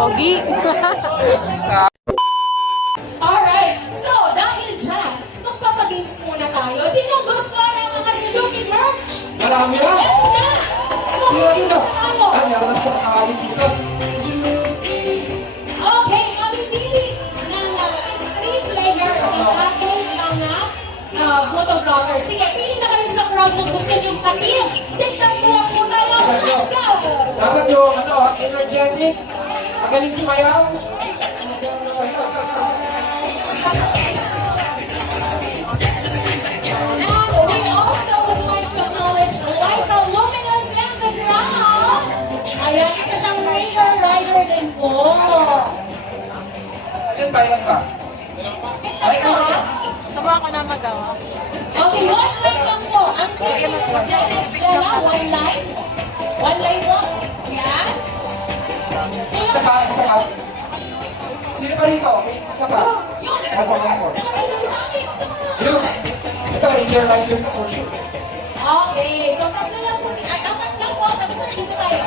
Pogi. Alright, so dahil dyan, magpapagames muna tayo. Sinong gusto ng mga Suzuki merch? Marami na! Meron na! Mag-games na tayo. Ay, meron na po nakakali piso. Okay, mamipili ng 3 players ang ating mga motovloggers. Sige, pili na kayo sa crowd ng gusto niyong katim. Tignan niyo lang po tayo. Let's go! Dapat yung energetic, magaling sumayaw. And we also would like to acknowledge Liza Luminous in the ground. Ayan, isa siyang radar rider din po. Yan ba, yan ba? Ay, Ito ha? Sama ka na magawa. Okay, one line lang po. Ang team is Jenna, one line. One line po. Yan. isa pa, isa pa. Sino pa rito? Isa pa. Yun. Ako, ako. Nakatulong sa amin. Yun. Ito, Ranger Rider for sure. Okay, so tatlo lang po. Ay, apat lang po. Tapos sir, dito tayo.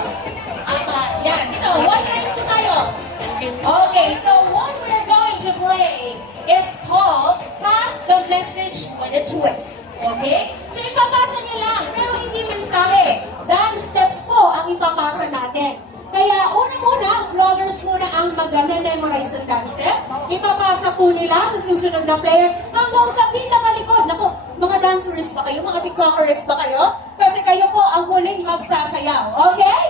Apat. Yan. Dito, one line po tayo. Okay, so what we're going to play is called Pass the Message with a Twist. Okay? So ipapasa niyo lang, pero hindi mensahe. Dance steps po ang ipapasa natin. Kaya una-muna, ang vloggers muna ang mag-memorize ng dance step. Ipapasa po nila sa susunod na player hanggang sa pinakalikod. Naku, mga dancers ba kayo? Mga tiktokers ba kayo? Kasi kayo po ang huling magsasayaw. Okay?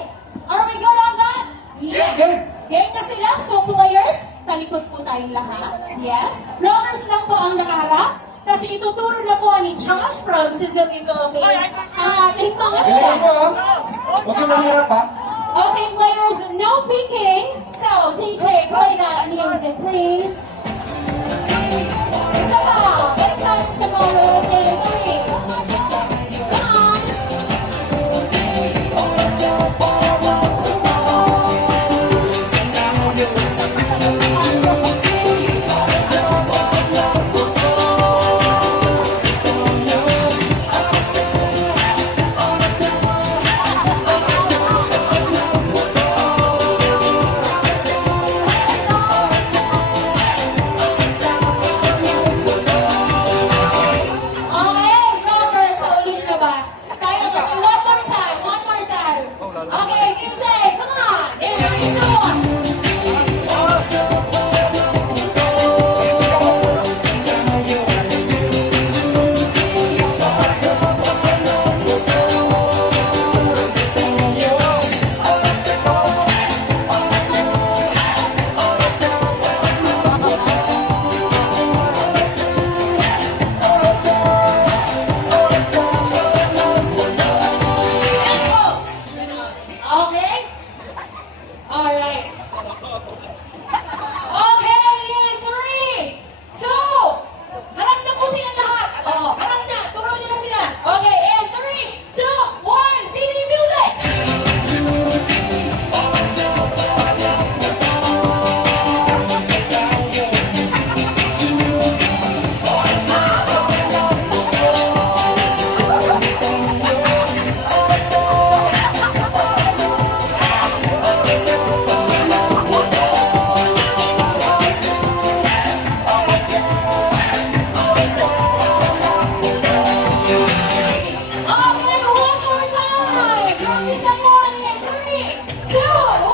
Are we good on that? Yes! Game na sila. So players, talikod po tayong lahat. Yes? Vloggers lang po ang nakaharap. Kasi ituturo na po ni Josh from Suzuki Philippines ang ating mga Bilang steps. mo, huwag yung mahirap ha. Okay, players, no peeking. So, DJ, play that music, please. Isa pa. Balik tayo sa chorus in 3. Come on. Okay, vloggers, sa ulit na ba? Tayo ba? One more time, one more time. Okay, DJ, come on. In 3, 2, 1. Let's go. Okay? Alright. Okay, in 3, 2, harap na po sila lahat. Oh, harap na. Turo nyo na sila. Okay, in 3, 2, 1, DD music! Okay, one more time. From someone in 3, 2,